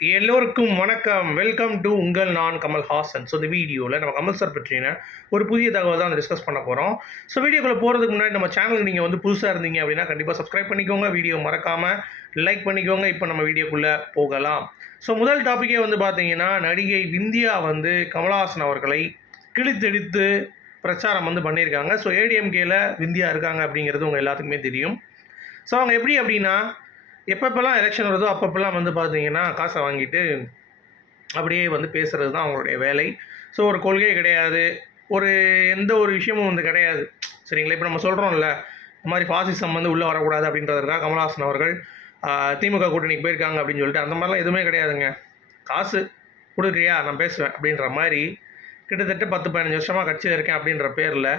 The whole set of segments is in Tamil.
எல்லோருக்கும் வணக்கம். வெல்கம் டு உங்கள் நான் கமல் ஹாசன். ஸோ இந்த வீடியோவில் நம்ம கமல் சார் பற்றின ஒரு புதிய தகவல் தான் டிஸ்கஸ் பண்ண போகிறோம் ஸோ வீடியோக்குள்ளே போகிறதுக்கு முன்னாடி நம்ம சேனலுக்கு நீங்கள் வந்து புதுசாக இருந்தீங்க அப்படின்னா கண்டிப்பாக சப்ஸ்கிரைப் பண்ணிக்கோங்க. வீடியோ மறக்காமல் லைக் பண்ணிக்கோங்க. இப்போ நம்ம வீடியோக்குள்ளே போகலாம். ஸோ முதல் டாப்பிக்கே வந்து பார்த்தீங்கன்னா நடிகை விந்தியா வந்து கமலஹாசன் அவர்களை கிழித்தெடுத்து பிரச்சாரம் வந்து பண்ணியிருக்காங்க. ஸோ ஏடிஎம்கேல விந்தியா இருக்காங்க அப்படிங்கிறது உங்கள் எல்லாத்துக்குமே தெரியும். ஸோ அவங்க எப்படி அப்படின்னா எப்பப்பெல்லாம் எலெக்ஷன் வருதோ அப்பப்பெல்லாம் வந்து பார்த்தீங்கன்னா காசை வாங்கிட்டு அப்படியே வந்து பேசுகிறது தான் அவங்களுடைய வேலை. ஸோ ஒரு கொள்கை கிடையாது. ஒரு எந்த ஒரு விஷயமும் வந்து கிடையாது. சரிங்களா? இப்போ நம்ம சொல்கிறோம்ல இந்த மாதிரி ஃபாசிசம் வந்து உள்ளே வரக்கூடாது அப்படின்றதுக்காக கமல்ஹாசன் அவர்கள் திமுக கூட்டணிக்கு போயிருக்காங்க அப்படின்னு சொல்லிட்டு அந்த மாதிரிலாம் எதுவுமே கிடையாதுங்க. காசு கொடுக்குறியா? நான் பேசுவேன் அப்படின்ற மாதிரி கிட்டத்தட்ட பத்து பதினஞ்சு வருஷமாக கட்சியில் இருக்கேன் அப்படின்ற பேரில்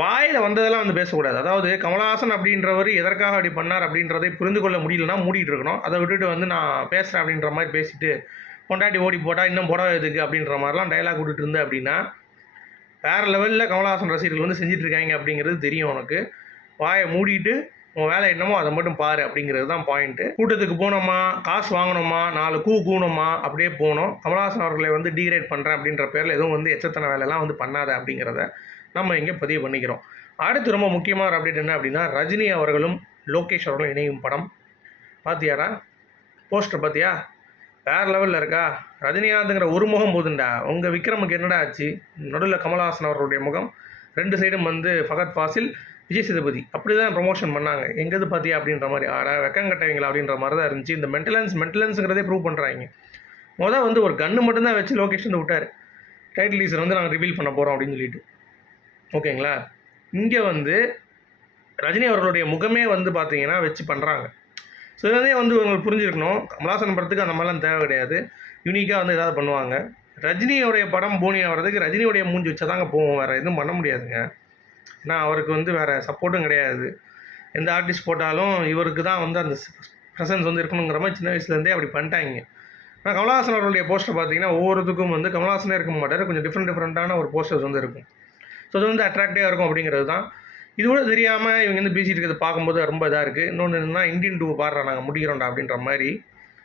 வாயில் வந்ததெல்லாம் வந்து பேசக்கூடாது. அதாவது கமலஹாசன் அப்படின்றவர் எதற்காக அப்படி பண்ணார் அப்படின்றதை புரிந்து கொள்ள முடியலன்னா மூடிட்டு இருக்கணும். அதை விட்டுட்டு வந்து நான் பேசுகிறேன் அப்படின்ற மாதிரி பேசிட்டு பொண்டாட்டி ஓடி போட்டால் இன்னும் போட எதுக்கு அப்படின்ற மாதிரிலாம் டைலாக் விட்டுட்டு இருந்தேன் அப்படின்னா வேறு லெவலில் கமலஹாசன் ரசிகர்கள் வந்து செஞ்சிட்ருக்காங்க அப்படிங்கிறது தெரியும் உனக்கு. வாயை மூடிட்டு உன் வேலை என்னமோ அதை மட்டும் பாரு அப்படிங்கிறது தான் பாயிண்ட்டு கூட்டத்துக்கு போனோமா காசு வாங்கினோமா நாலு கூ கூணோமா அப்படியே போனோம். கமலஹாசன் அவர்களை வந்து டீக்ரேட் பண்ணுறேன் அப்படின்ற பேரில் எதுவும் வந்து எச்சத்தன வேலைலாம் வந்து பண்ணாத அப்படிங்கிறத நம்ம இங்கே பதிவு பண்ணிக்கிறோம். அடுத்து ரொம்ப முக்கியமான அப்டேட் என்ன அப்படின்னா ரஜினி அவர்களும் லோகேஷ் அவர்களும் இணையும் படம். பார்த்தியாரா போஸ்டர் பார்த்தியா வேறு லெவலில் இருக்கா? ரஜினிகாந்துங்கிற ஒரு முகம் போதுண்டா. உங்கள் விக்ரமுக்கு என்னடா ஆச்சு? நடுவில் கமலஹாசன் அவர்களுடைய முகம். ரெண்டு சைடும் வந்து ஃபகத் ஃபாசில் விஜய் சேதுபதி. அப்படி தான் ப்ரொமோஷன் பண்ணாங்க. எங்கேது பார்த்தியா அப்படின்ற மாதிரி. ஆடா வெக்கம் கட்டவங்களா? அப்படின்ற மாதிரி தான் இருந்துச்சு. இந்த மென்டலன்ஸ் மென்டலன்ஸுங்கிறதே ப்ரூவ் பண்ணுறாங்க மொதல் வந்து ஒரு கன்று மட்டும்தான் வச்சு லொக்கேஷன் விட்டார். டைட்டில் டீசர் வந்து நாங்கள் ரிவீல் பண்ண போகிறோம் அப்படின்னு சொல்லிட்டு. ஓகேங்களா? இங்கே வந்து ரஜினி அவர்களுடைய முகமே வந்து பார்த்தீங்கன்னா வச்சு பண்ணுறாங்க ஸோ இதே வந்து உங்களுக்கு புரிஞ்சுருக்கணும் கமலாசன் படத்துக்கு அந்த மாதிரிலாம் தேவை கிடையாது. யூனிக்காக வந்து ஏதாவது பண்ணுவாங்க. ரஜினியோடைய படம் பூனி ஆகிறதுக்கு ரஜினியோடைய மூஞ்சி வச்சா தாங்க போவோம். வேறு எதுவும் பண்ண முடியாதுங்க. ஏன்னா அவருக்கு வந்து வேறு சப்போர்ட்டும் கிடையாது. எந்த ஆர்டிஸ்ட் போட்டாலும் இவருக்கு தான் வந்து அந்த ப்ரெசன்ஸ் வந்து இருக்கணுங்கிற மாதிரி சின்ன வயசுலேருந்தே அப்படி பண்ணிட்டாங்க. ஆனால் கமலஹாசன் அவருடைய போஸ்டர் பார்த்தீங்கன்னா ஒவ்வொருத்துக்கும் வந்து கமலஹாசனே இருக்க மாட்டார். கொஞ்சம் டிஃப்ரெண்ட் டிஃப்ரெண்ட்டான ஒரு போஸ்டர்ஸ் வந்து இருக்கும். ஸோ அது வந்து அட்ராக்டிவாக இருக்கும் அப்படிங்கிறது தான். இது கூட தெரியாமல் இவங்க வந்து பேசிகிட்டு இருக்கிறத பார்க்கும்போது ரொம்ப இதாக இருக்குது இன்னொன்று என்ன இந்தியன் டூ பாடுறா நாங்கள் முடிக்கிறோம்டா அப்படின்ற மாதிரி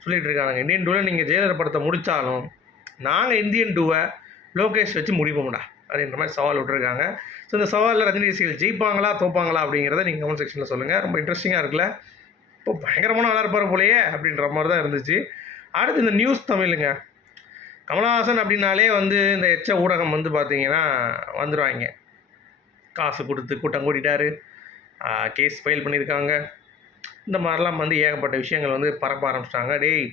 சொல்லிகிட்டு இருக்காங்க. இந்தியன் டூவில் நீங்கள் ஜெயலலிதா படத்தை முடித்தாலும் நாங்கள் இந்தியன் டூவை லோகேஷ் வச்சு முடிப்போம்டா அப்படின்ற மாதிரி சவால் விட்டுருக்காங்க. ஸோ இந்த சவாலில் ரஜினி ரசிகர்கள் ஜெயிப்பாங்களா தோப்பாங்களா அப்படிங்கிறத நீங்கள் கமெண்ட் செக்ஷனில் சொல்லுங்கள் ரொம்ப இன்ட்ரெஸ்டிங்காக இருக்குல்ல. இப்போ பயங்கரமான நல்லா இருப்பார் போலயே அப்படின்ற மாதிரி தான் இருந்துச்சு. அடுத்து இந்த நியூஸ் தமிழுங்க. கமலஹாசன் அப்படின்னாலே வந்து இந்த எச்ச ஊடகம் வந்து பார்த்தீங்கன்னா வந்துடுவாங்க காசு கொடுத்து கூட்டம் கூட்டிட்டாரு கேஸ் ஃபைல் பண்ணியிருக்காங்க இந்த மாதிரிலாம் வந்து ஏகப்பட்ட விஷயங்கள் வந்து பரப்ப ஆரம்பிச்சிட்டாங்க. டேய்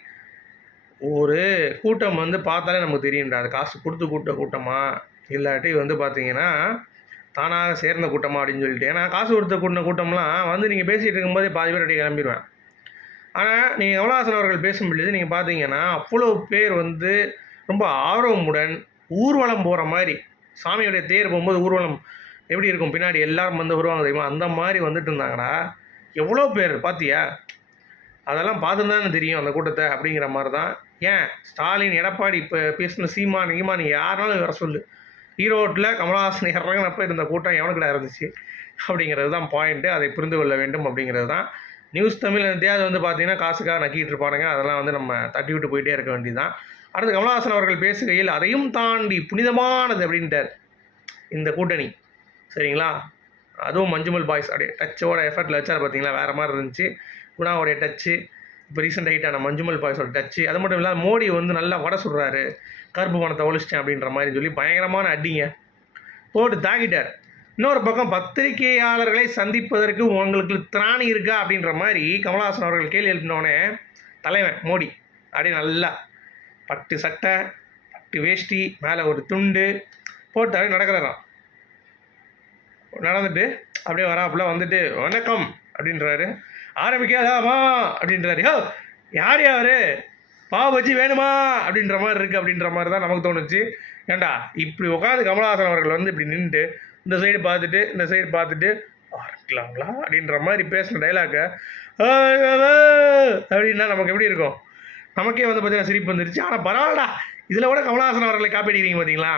ஒரு கூட்டம் வந்து பார்த்தாலே நமக்கு தெரியும்டா. அது காசு கொடுத்து கூட்ட கூட்டமா? இல்லாட்டி வந்து பார்த்தீங்கன்னா தானாக சேர்ந்த கூட்டமா அப்படின்னு சொல்லிட்டு. ஏன்னா காசு கொடுத்த கூட்டின கூட்டம்லாம் வந்து நீங்கள் பேசிகிட்டு இருக்கும்போதே பாதி பேர் அப்படியே கிளம்பிடுவேன் ஆனால் நீங்கள் கமலஹாசன் அவர்கள் பேசும் பொழுது நீங்கள் பார்த்தீங்கன்னா அவ்வளோ பேர் வந்து ரொம்ப ஆர்வமுடன் ஊர்வலம் போகிற மாதிரி. சாமியோடைய தேர் போகும்போது ஊர்வலம் எப்படி இருக்கும்? பின்னாடி எல்லாரும் வந்து வருவாங்க தெரியுமா? அந்த மாதிரி வந்துட்டு இருந்தாங்கன்னா எவ்வளோ பேர் பார்த்தியா அதெல்லாம் பார்த்து தானே தெரியும் அந்த கூட்டத்தை அப்படிங்கிற மாதிரி தான் ஏன்? ஸ்டாலின் எடப்பாடி இப்போ பேசின சீமான் ஈமான் யாருனாலும் வர சொல்லு. ஈரோட்டில் கமலஹாசன் இறங்கினப்ப இருந்த கூட்டம் எவனுக்குடா இருந்துச்சு? அப்படிங்கிறது தான் பாயிண்ட்டு அதை புரிந்து கொள்ள வேண்டும் அப்படிங்கிறது தான் நியூஸ் தமிழ் எதையாவது வந்து பார்த்திங்கன்னா காசுக்காக நக்கிட்டு இருப்பானுங்க. அதெல்லாம் வந்து நம்ம தட்டி விட்டு போயிட்டே இருக்க வேண்டியது தான் அடுத்து கமலஹாசன் அவர்கள் பேசுகையில் அதையும் தாண்டி புனிதமானது அப்படின்ட்டார் இந்த கூட்டணி. சரிங்களா? அதுவும் மஞ்சுமல் பாய்ஸ் அப்படியே டச்சோட எஃபர்ட்டில் வச்சார் பார்த்தீங்களா வேறு மாதிரி இருந்துச்சு. குணாவுடைய டச்சு இப்போ ரீசெண்ட் ஹைட்டான மஞ்சுமல் பாய்ஸோட டச்சு அது மட்டும் இல்லாமல் மோடி வந்து நல்லா வடை சுடுறாரு. கருப்பு பணத்தை ஒழிச்சிட்டேன் அப்படின்ற மாதிரி சொல்லி பயங்கரமான அடிங்க. போட்டு தாக்கிட்டார். இன்னொரு பக்கம் பத்திரிகையாளர்களை சந்திப்பதற்கு உங்களுக்கு திராணி இருக்கா அப்படின்ற மாதிரி கமலஹாசன் அவர்கள் கேள்வி எழுப்பினோடனே தலைவன் மோடி அப்படியே நல்லா பட்டு சட்டை பட்டு வேஷ்டி மேலே ஒரு துண்டு போட்டு அப்படியே நடக்கிறாராம் நடந்துட்டு அப்படியே வராப்புல வந்துட்டு வணக்கம் அப்படின்றாரு. ஆரம்பிக்காதாமா? அப்படின்றாரு. யோ யார் யார்? பாவ வச்சு வேணுமா? அப்படின்ற மாதிரி இருக்குது அப்படின்ற மாதிரி தான் நமக்கு தோணுச்சு. ஏண்டா இப்படி உட்காந்து கமலஹாசன் அவர்கள் வந்து இப்படி நின்றுட்டு இந்த சைடு பார்த்துட்டு இந்த சைடு பார்த்துட்டு ஆரம்பிக்கலாங்களா அப்படின்ற மாதிரி பேசின டைலாக்கை அப்படின்னா நமக்கு எப்படி இருக்கும்? நமக்கே வந்து பார்த்தீங்கன்னா சிரிப்பு வந்துருச்சு. ஆனால் பரவாயில்லடா. இதில் கூட கமலஹாசன் அவர்களை காப்பி அடிக்கிறீங்க பார்த்தீங்களா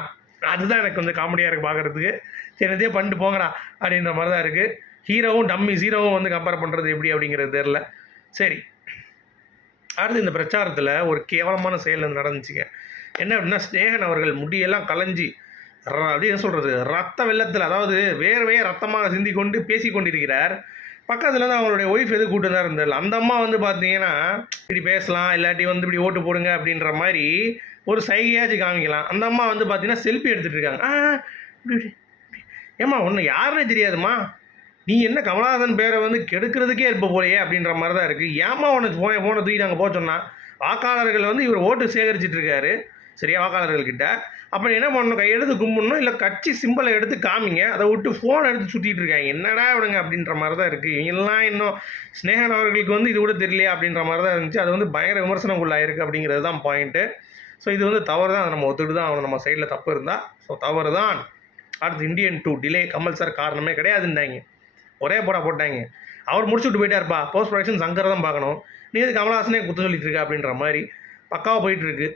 அதுதான் எனக்கு கொஞ்சம் காமெடியாக இருக்குது பார்க்குறதுக்கு சரி இதே பண்ணிட்டு போங்கடா அப்படின்ற மாதிரி தான் இருக்குது ஹீரோவும் டம்மி ஹீரோவும் வந்து கம்பேர் பண்ணுறது எப்படி அப்படிங்கிறது தெரில சரி. அடுத்து இந்த பிரச்சாரத்தில் ஒரு கேவலமான செயல் வந்து நடந்துச்சுங்க. என்ன அப்படின்னா ஸ்நேகன் அவர்கள் முடியெல்லாம் கலைஞ்சி ர- அப்படி என்ன சொல்கிறது ரத்த வெள்ளத்தில் அதாவது வேர்வையே ரத்தமாக சிந்தி கொண்டு பேசி கொண்டிருக்கிறார் பக்கத்தில் தான் அவங்களுடைய ஒய்ஃப் எது கூட்டு தான் இருந்தார் அந்த அம்மா வந்து பார்த்தீங்கன்னா இப்படி பேசலாம் இல்லாட்டி வந்து இப்படி ஓட்டு போடுங்க அப்படின்ற மாதிரி ஒரு சைகையாச்சும் காமிக்கலாம். அந்த அம்மா வந்து பார்த்தீங்கன்னா செல்ஃபி எடுத்துகிட்டு இருக்காங்க. ஆ இப்படி ஏம்மா ஒன்று யாருன்னு தெரியாதும்மா. நீ என்ன கமலஹாசன் பேரை வந்து கெடுக்கிறதுக்கே இருப்ப போலையே அப்படின்ற மாதிரி தான் இருக்குது ஏமா உனக்கு போன போன தூக்கி நாங்கள் போக வாக்காளர்கள் வந்து இவர் ஓட்டு சேகரிச்சிட்டு இருக்காரு. சரியா வாக்காளர்கள்கிட்ட அப்போ என்ன பண்ணணும்? கையெழுத்து கும்பிடணும். இல்லை கட்சி சிம்பிளை எடுத்து காமிங்க. அதை விட்டு ஃபோன் எடுத்து சுற்றிட்டு இருக்காங்க. என்னடா விடுங்க அப்படின்ற மாதிரி தான் இருக்குது இவங்கெல்லாம் இன்னும் ஸ்னேகன் அவர்களுக்கு வந்து இது கூட தெரியலையா அப்படின்ற மாதிரி தான் இருந்துச்சு. அது வந்து பயங்கர விமர்சனக்குள்ளாயிருக்கு அப்படிங்கிறது தான் பாயிண்ட்டு ஸோ இது வந்து தவறு தான் அதை நம்ம ஒத்துட்டு தான் ஆகணும். நம்ம சைடில் தப்பு இருந்தால் ஸோ தவறு தான் அடுத்து Indian two delay Kamal sir காரணமே கிடையாதுன்றாங்க. ஒரே போடா போட்டாங்க. அவர் முடிச்சுட்டு போயிட்டாருப்பா. போஸ்ட் ப்ரொடக்ஷன் சங்கரை தான் பார்க்கணும். நீ இது கமலஹாசனே குத்த சொல்லிட்டு இருக்கா அப்படின்ற மாதிரி. பக்காவாக போயிட்டுருக்கு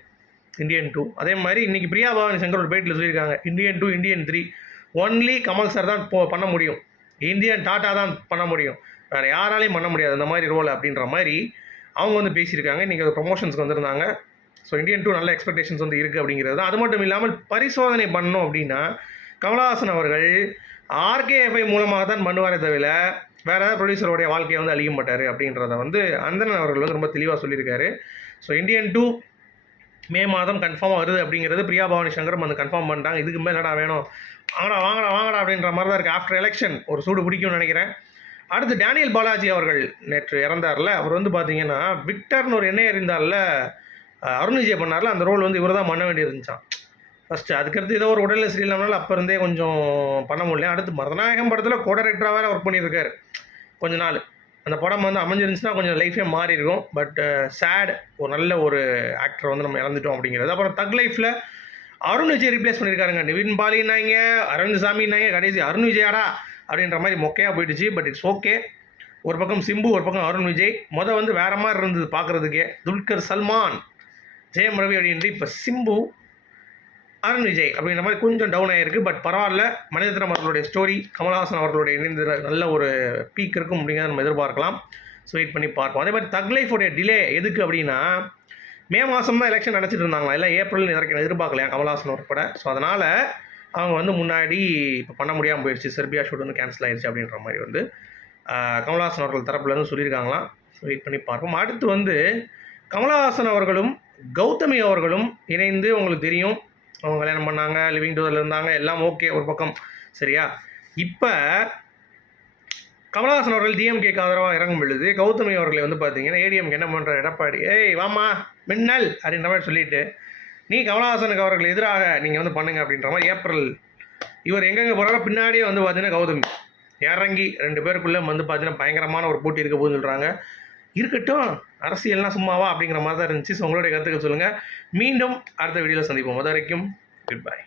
இந்தியன் டூ அதே மாதிரி இன்றைக்கி பிரியா பவானி சங்கர் ஒரு பேட்டில் சொல்லியிருக்காங்க Indian two Indian three only Kamal sir தான் போ பண்ண முடியும். இந்தியன் டாட்டா தான் பண்ண முடியும். வேறு யாராலையும் பண்ண முடியாது. அந்த மாதிரி ரோல் அப்படின்ற மாதிரி அவங்க வந்து பேசியிருக்காங்க. இன்றைக்கி அது ப்ரொமோஷன்ஸ்க்கு வந்திருந்தாங்க. ஸோ இந்தியன் டூ நல்ல எக்ஸ்பெக்டேஷன்ஸ் வந்து இருக்குது அப்படிங்கிறது தான். அது மட்டும் இல்லாமல் பரிசோதனை பண்ணோம் அப்படின்னா கமலஹாசன் அவர்கள் ஆர்கேஎஃப்ஐ மூலமாக தான் பண்ணுவாரே தவிர வேறு ஏதாவது ப்ரொடியூசருடைய வாழ்க்கையை வந்து அழிய மாட்டார் அப்படின்றத வந்து அந்தன் அவர்கள் வந்து ரொம்ப தெளிவாக சொல்லியிருக்காரு. ஸோ இந்தியன் டூ மே மாதம் கன்ஃபார்மாக வருது அப்படிங்கிறது பிரியா பவானி சங்கரும் வந்து கன்ஃபார்ம் பண்ணிட்டாங்க. இதுக்கு மேலே வேணும்? வாங்கடா வாங்கடா வாங்கடா அப்படின்ற மாதிரி தான் இருக்குது ஆஃப்டர் எலெக்ஷன் ஒரு சூடு பிடிக்கும்னு நினைக்கிறேன். அடுத்து டேனியல் பாலாஜி அவர்கள் நேற்று இறந்தார்ல. அவர் வந்து பார்த்தீங்கன்னா விக்டர்னு ஒரு எண்ணெய் இருந்தார்ல அஹ் அருண் விஜய் பண்ணார்ல. அந்த ரோல் வந்து இவர் தான் பண்ண வேண்டியிருந்துச்சான் ஃபஸ்ட்டு அதுக்கடுத்து ஏதோ ஒரு உடல்நிலை சரியில்லாமனால அப்போ இருந்தே கொஞ்சம் பண்ண முடியல. அடுத்து மருதநாயகம் படத்தில் கோ டைரக்டராக வேறு ஒர்க் பண்ணியிருக்காரு. கொஞ்ச நாள். அந்த படம் வந்து அமைஞ்சிருந்துச்சுன்னா கொஞ்சம் லைஃபே மாறி இருக்கும் பட் சேட் ஒரு நல்ல ஒரு ஆக்டர் வந்து நம்ம இழந்துட்டோம் அப்படிங்கிறது. அப்புறம் தக் லைஃப்பில் அருண் விஜய் ரீப்ளேஸ் பண்ணியிருக்காருங்க நிவின் பாலினாங்க அரவிந்த் சாமினாங்க கடைசி அருண் விஜயாடா அப்படின்ற மாதிரி மொக்கையாக போயிடுச்சு. பட் இட்ஸ் ஓகே ஒரு பக்கம் சிம்பு ஒரு பக்கம் அருண் விஜய். மொதல் வந்து வேற மாதிரி இருந்தது பார்க்குறதுக்கே துல்கர் சல்மான் ஜெயம் ரவி அப்படின்ட்டு இப்போ சிம்பு அருண் விஜய் அப்படின்ற மாதிரி கொஞ்சம் டவுன் ஆகிருக்கு பட் பரவாயில்ல. மனிதத்திரம் அவர்களுடைய ஸ்டோரி கமல்ஹாசன் அவர்களுடைய இணைந்து நல்ல ஒரு பீக் இருக்கும் அப்படிங்கிறத நம்ம எதிர்பார்க்கலாம். ஸோ வெயிட் பண்ணி பார்ப்போம். அதே மாதிரி தக் லைஃபோடைய டிலே எதுக்கு அப்படின்னா மே மாதம் தான் எலெக்ஷன் நினச்சிட்டு இருந்தாங்களா? இல்லை ஏப்ரல் இதற்கு எதிர்பார்க்கலையா கமல்ஹாசன் உட்பட ஸோ அதனால் அவங்க வந்து முன்னாடி இப்போ பண்ண முடியாமல் போயிடுச்சு. செர்பியா ஷூட் வந்து கேன்சல் ஆயிடுச்சு அப்படின்ற மாதிரி வந்து கமல்ஹாசன் அவர்கள் தரப்புலேருந்து சொல்லியிருக்காங்களாம். ஸோ வெயிட் பண்ணி பார்ப்போம். அடுத்து வந்து கமலஹாசன் அவர்களும் கௌதமி அவர்களும் இணைந்து உங்களுக்கு தெரியும். அவங்க கல்யாணம் பண்ணாங்க லிவிங் டூரில் இருந்தாங்க எல்லாம் ஓகே ஒரு பக்கம். சரியா? இப்போ கமலஹாசன் அவர்கள் டிஎம்கேக்கு ஆதரவாக இறங்கும் பொழுது கௌதமி அவர்களை வந்து பார்த்தீங்கன்னா ஏடிஎம் என்ன பண்ணுற எடப்பாடி? ஏய் வாமா மின்னல் அப்படின்ற மாதிரி சொல்லிட்டு நீ கமலஹாசனுக்கு அவர்கள் எதிராக நீங்கள் வந்து பண்ணுங்க அப்படின்ற மாதிரி ஏப்ரல் இவர் எங்கெங்கே போகிறாரோ பின்னாடியே வந்து பார்த்தீங்கன்னா கௌதமி. இறங்கி ரெண்டு பேருக்குள்ளே வந்து பார்த்தீங்கன்னா பயங்கரமான ஒரு போட்டி இருக்க போகுதுன்னு சொல்கிறாங்க இருக்கட்டும் அரசியல்லாம் சும்மாவா அப்படிங்கிற மாதிரி தான் இருந்துச்சு. ஸோ உங்களுடைய கருத்துக்கள் சொல்லுங்கள் மீண்டும் அடுத்த வீடியோவில் சந்திப்போம். அது வரைக்கும் குட் பை